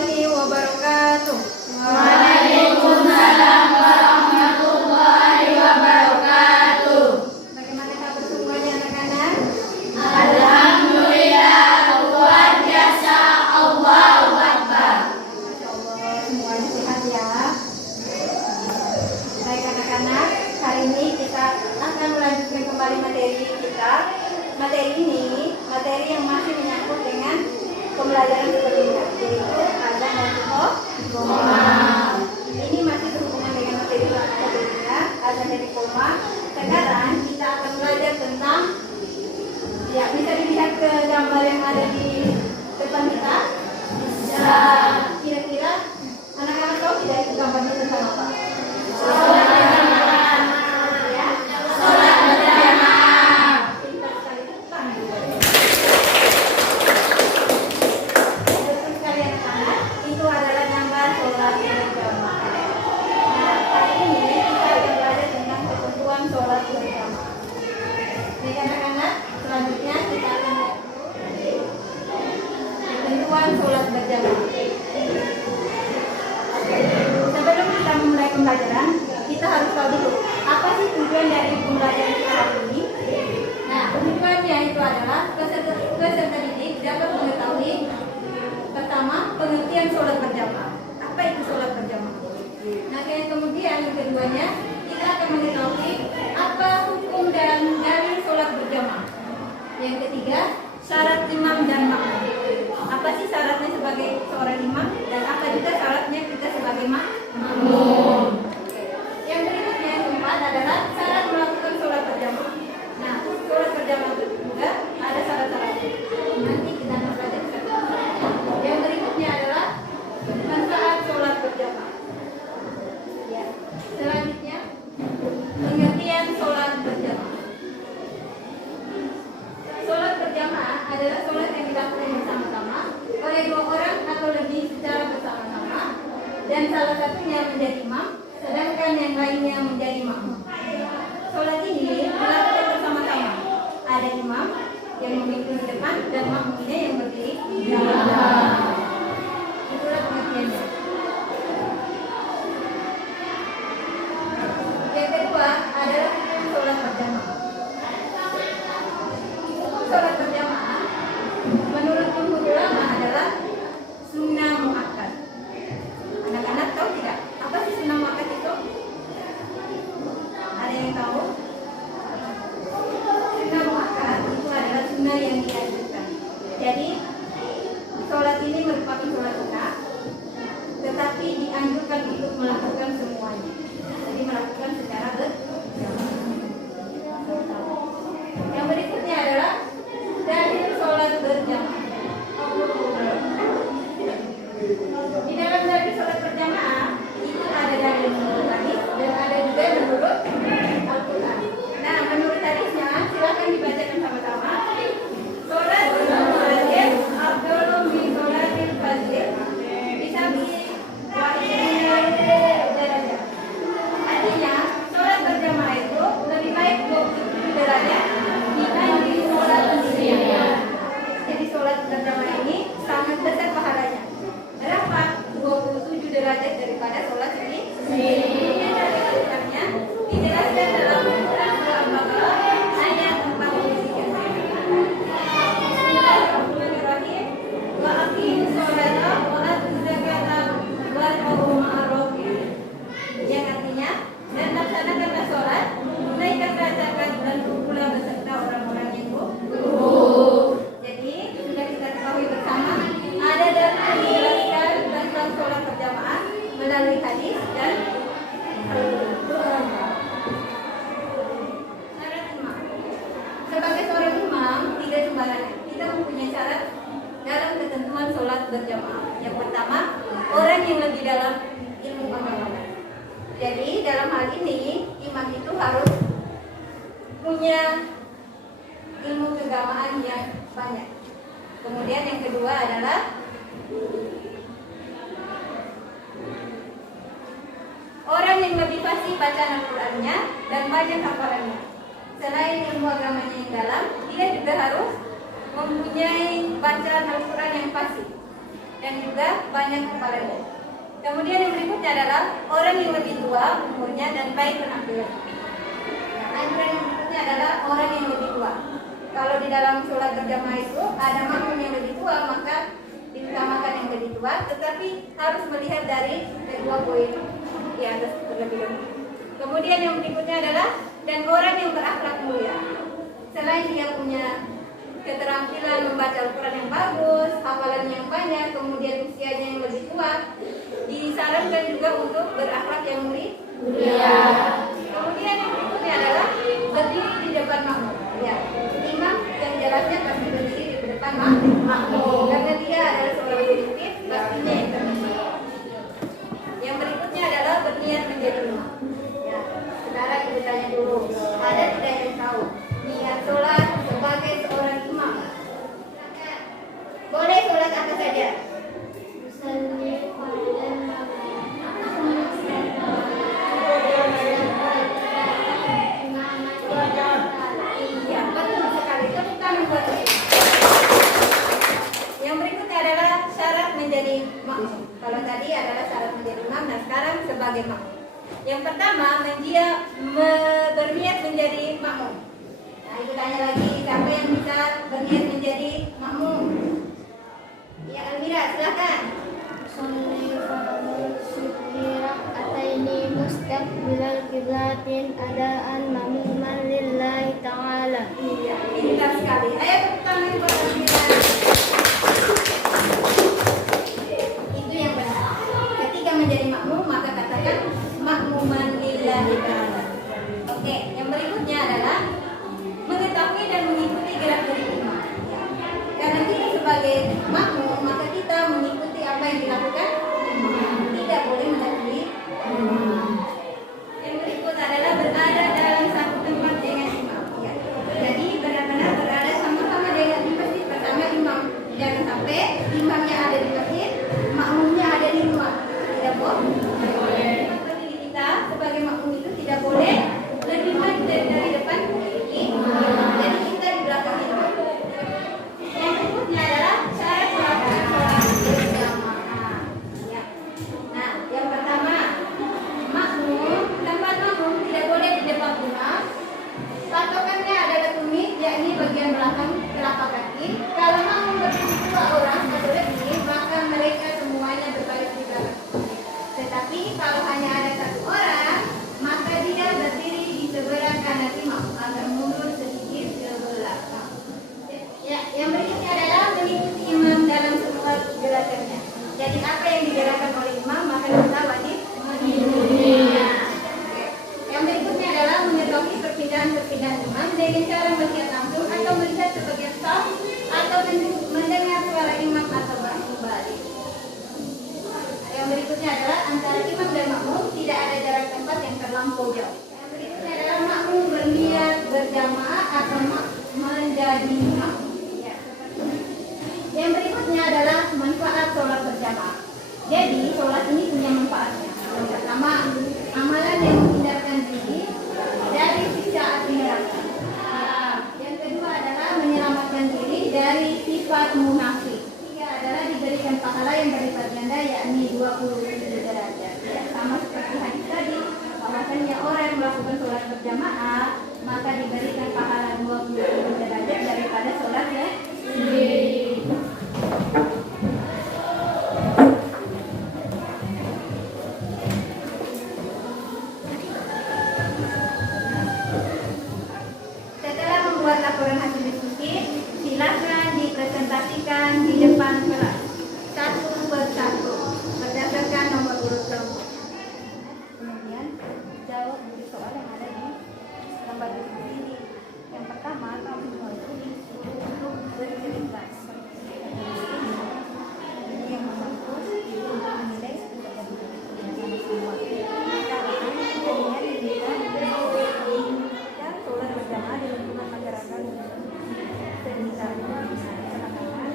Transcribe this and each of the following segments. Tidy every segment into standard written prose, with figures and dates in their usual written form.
warahmatullahi wabarakatuh. Waalaikumsalam warahmatullahi wabarakatuh. Bagaimana kabar semuanya anak-anak? Alhamdulillah, luar biasa. Allahu Akbar. Masya Allah, semuanya sehat ya. Baik anak-anak, hari ini kita akan melanjutkan kembali materi kita. Materi ini, materi yang masih menyangkut dengan pembelajaran sebelumnya, yaitu azan dan iqamah. Ini masih berhubungan dengan materi sebelumnya, azan dan iqamah. Sekarang kita akan belajar tentang, ya bisa dilihat ke gambar yang ada di depan kita. Bisa. Kira-kira anak-anak tahu tidak itu gambarnya tentang apa? Sholat berjamaah. Ya. Sholat berjamaah. Pintar sekali tentang. Betul sekali anak-anak, itu adalah gambar sholat berjamaah. Nah, hari ini kita akan belajar tentang ketentuan sholat berjamaah. Baik anak-anak, selanjutnya kita akan lihat ketentuan sholat berjamaah. Sebelum kita memulai pembelajaran, kita harus tahu dulu apa sih tujuan dari pembelajaran kita hari ini. Nah, tujuannya itu adalah peserta didik dapat mengetahui pertama pengertian sholat berjamaah. Apa itu sholat berjamaah? Nah, kemudian yang keduanya kita akan mengetahui apa hukum dan dalil sholat berjamaah. Yang ketiga, syarat imam dan makmum. Apa sih syaratnya sebagai seorang imam dan apa juga syaratnya kita sebagai makmum. Yang berikutnya yang keempat adalah syarat melakukan sholat berjamaah. Nah, sholat berjamaah itu juga ada syarat-syaratnya. Nanti kita akan belajar satu. Yang berikutnya adalah manfaat sholat berjamaah. Ya. Selanjutnya pengertian sholat berjamaah. Sholat berjamaah adalah sholat yang dilakukan bersama-sama oleh dua orang atau lebih secara bersama-sama dan salah satunya menjadi imam, sedangkan yang lainnya menjadi makmum. Sholat ini dilakukan bersama-sama. Ada imam yang memimpin di depan dan makmumnya yang berdiri di belakang. Itulah pengertiannya. Yang kedua adalah sholat berjamaah. Sholat berjamaah menurut jumhur ulama adalah sunnah muakkad. Anak-anak tahu tidak? Apa sih sunnah muakkad itu? Ada yang tahu? Sunnah muakkad itu adalah sunnah yang dianjurkan. Jadi sholat ini merupakan sholat sunnah, tetapi dianjurkan untuk melakukan semuanya. Jadi melakukan secara berjamaah. Yang berikutnya adalah dalil sholat berjamaah. Di dalam dalil sholat berjamaah itu ada dalil menurut hadis dan ada juga menurut Al-Quran. Nah, menurut hadisnya silakan dibacakan sama-sama. Sholat berjamaah afdalu min sholatil fardhi bisa derajat. Artinya sholat berjamaah itu lebih baik 27 derajat dibanding sholat sendirian. Jadi sholat berjamaah ini sangat besar pahalanya. Berapa? 27 derajat daripada sholat sendiri. Kemudian dalil-dalilnya dijelaskan dalam Quran surah Al-Baqarah ayat 43. Bismillahirrahmanirrahim. Wa aqimus sholata wa atuz zakata warka'u ma'ar raki'in. Yang artinya, dan laksanakanlah sholat, tunaikanlah zakat dan rukuklah beserta orang-orang yang rukuk. Jadi sudah kita ketahui bersama ada dalil yang menjelaskan tentang sholat berjamaah melalui hadis dan Al-Quran. Syarat imam. Sebagai seorang imam tidak sembarangan. Kita mempunyai syarat dalam ketentuan sholat berjamaah. Yang pertama, orang yang lebih dalam ilmu agama. Jadi dalam hal ini imam itu harus punya ilmu keagamaan yang banyak. Kemudian yang kedua adalah orang yang lebih fasih bacaan Al-Qurannya dan banyak hafalannya. Selain ilmu agamanya yang dalam, dia juga harus mempunyai bacaan Al-Quran yang fasih. dan juga banyak kepalanya. Kemudian yang berikutnya adalah orang yang lebih tua umurnya dan baik penampilan. Nah, anjuran yang berikutnya adalah orang yang lebih tua. Kalau di dalam sholat berjamaah itu ada makmum yang lebih tua, maka diutamakan yang lebih tua, tetapi harus melihat dari kedua poin di atas terlebih dahulu. Kemudian yang berikutnya adalah dan orang yang berakhlak mulia. Selain dia punya keterampilan membaca Al-Quran yang bagus, hafalan yang banyak, kemudian usianya yang lebih tua, disarankan juga untuk berakhlak yang mulia. Kemudian yang berikutnya adalah berdiri di depan makmum. Ya, imam yang jelasnya pasti berdiri di depan makmum karena dia adalah seorang pemimpin, pastinya yang terbaik. Yang berikutnya adalah berniat menjadi imam. Ya, sekarang kita tanya dulu, ada tidak yang tahu niat sholat sebagai seorang imam? Boleh sholat apa saja? Iya, betul sekali. Tepuk tangan buat saya. Yang berikutnya adalah syarat menjadi makmum. Kalau tadi adalah syarat menjadi imam, nah sekarang sebagai makmum. Yang pertama, dia berniat menjadi makmum. Nah, itu tanya lagi, siapa yang bisa berniat menjadi makmum? Ya, Almira, silakan. Mustaqbilal qiblatin adaan mamuman lillahi ta'ala. Iya, pintar sekali. Ayo tepuk tangan buat Almira. Itu yang benar. Ketika menjadi makmum, maka katakan makmuman lillahi ta'ala. Oke, yang berikutnya adalah mengetahui dan mengikuti gerak-gerik imam. Ya. Karena kita sebagai makmum, maka kita mengikuti apa yang dilakukan imam. Tidak boleh mendahului imam. Yang berikut adalah berada dalam satu tempat dengan imam. Ya. Jadi benar-benar berada sama-sama dengan di masjid bersama imam. Jangan sampai imamnya ada di masjid, makmumnya ada di rumah. Tidak boleh. Berdiri kita sebagai makmum itu tidak boleh lebih maju dari depan imam. Jadi kita di belakang imam. Yang berikutnya adalah syarat sholat berjamaah. Ya. Nah, yang pertama, tempat makmum tidak boleh di depan imam. Patokannya adalah tumit, yakni bagian belakang telapak kaki. Kalau makmum berdiri 2 orang atau lebih, maka mereka semuanya berbaris di belakang. Tetapi kalau hanya ada 1 orang, maka dia berdiri di sebelah kanan imam agar mundur sedikit ke belakang. Ya, yang berikutnya adalah mengikuti imam dalam semua gerakannya. Jadi apa yang digerakkan oleh imam, maka kita wajib mengikutinya. Yang berikutnya adalah mengetahui perpindahan-perpindahan imam dengan cara melihat langsung atau melihat sebagian saf atau mendengar suara imam atau balik. Yang berikutnya adalah antara imam dan makmum tidak ada jarak tempat yang terlampau jauh. Yang berikutnya adalah makmum berniat berjamaah atau menjadi makmum. Ya, yang berikutnya adalah manfaat sholat berjamaah. Jadi sholat ini punya manfaatnya. Yang pertama, amalan yang menghindarkan diri dari siksa api neraka. Yang kedua adalah menyelamatkan diri dari sifat munafik. Tiga adalah diberikan pahala yang berlipat ganda, yakni 20 derajat. Ya, sama seperti hadis tadi, bahwasanya orang yang melakukan sholat berjamaah maka diberikan pahala 20 derajat daripada sholatnya sendiri. Setelah membuat laporan hasil diskusi, silakan dipresentasikan di depan kelas satu persatu berdasarkan nomor urut kelompok. Kemudian jawab dari soal yang ada di lembar diskusi ini. Yang pertama, kamu semua itu disuruh untuk bercerita. Ini yang satu menilai tidak sama semua. Sekarang jadinya diminta dan sholat berjamaah di lingkungan masyarakat sekitar belakangan.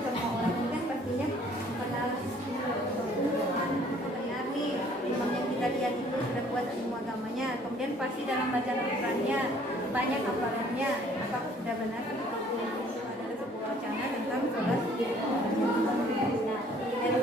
Semua orang ini kan pastinya pernah mendengar nih imam yang kita lihat itu sudah kuat ilmu agamanya, kemudian pasti dalam bacaan Al-Qurannya banyak hafalannya. Apakah sudah benar itu adalah sebuah wacana tentang sholat? Nah, dari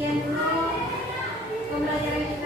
sekian dulu pembelajaran kita